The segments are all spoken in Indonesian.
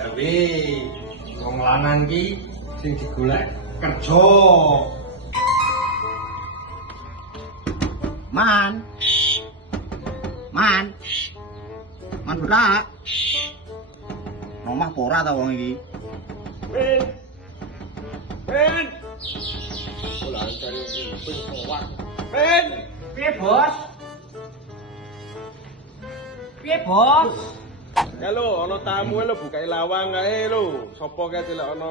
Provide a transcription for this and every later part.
Gawe wong lanang ki sing digolek kerja. Man. Man. Man berak. Nomah pora ta wong iki? Ben. Ben. Bola cari ping kuat. Ben. Piye, Bos? Piye, Bos? Ya lho, ana tamu lho bukae lawang kae lho. Sopo kae delok ana.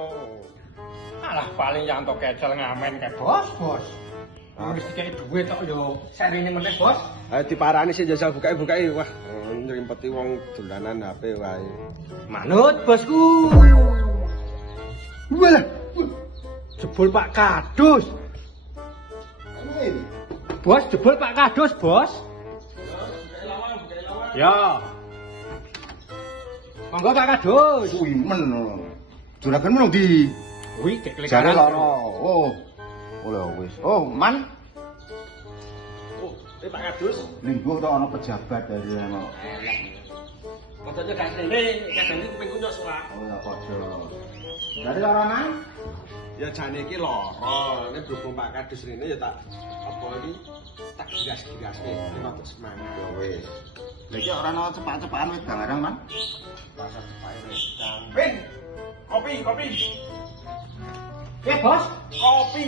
Alah paling yang tok kecel ngamen kae, Bos. Wis dikei dhuwit tok yo serine meneh, Bos. Ayo diparani sih jasa bukae. Wah, nyrimpeti wong dolanan HP wae. Manut, Bosku. Walah. Jebul Pak Kadus. Bos, jebul Pak Kadus, Bos. Bukae lawang. Ya. Monggo Pak Kadus. Kuwi men. Juragan men ndi? Kuwi gek klek. Jare lara. Oh. Oleh wis. Oh, Man. Oh, Pak Kadus. Linggo tok ana pejabat dari ana. Padahal gak sene, kadang iki kuping kunyuk suwak. Oh, ya padha. Jare lara Man. Ya jane iki lara, nek berhubung Pak Kadus rene ya tak apa iki tak gigas-gigaske untuk semangat. Ya wis. Lah iki ora ana cepak-cepakan wis barang Man. Rasa cepake wedang. Ben. Kopi. Bos. Kopi.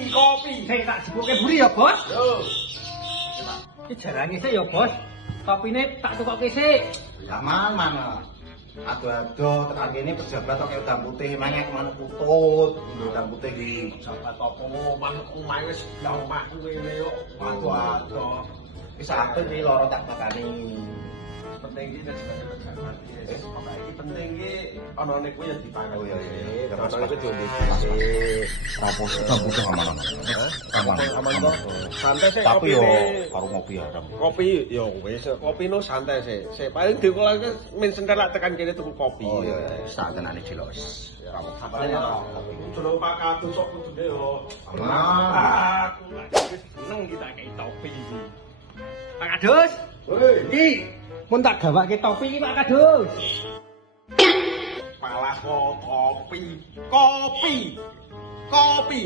Sing tak jebuke buri ya, Bos. Yo. Iki jarange sik ya, Bos. Kopine tak tukokke sik. Ya Man. Ado-ado tekan kene pejabat kok udang putih mangek manuk putut. Udang putih iki Sahabat apa manuk omahe wis blang omahku ngene yo. Waduh. Wis apik iki lara tak makani. Penting iki dadi pejabat. Wis pokoke iki penting iki ana nek kuwi ya dipangan. Oh ya ya. Terus iku diombe Apa udang putih aman. aman kok. Santai sih Tapi kopi. yo karo ngopi ya. Kopi yo wis kopi no santai sih. Sik paling dikulake men sentelak tekan kene tuku kopi. Oh ya wis tak tenane cilok wis. Apane ya? Jeneng Pak Kadus kok kudune yo. Aman. Aku lagi seneng kita kayak topi iki. Pak Kadus. Hei. Iki mun tak gawake topi iki Pak Kadus. Malah kok kopi. K-O-P-I. Kopi.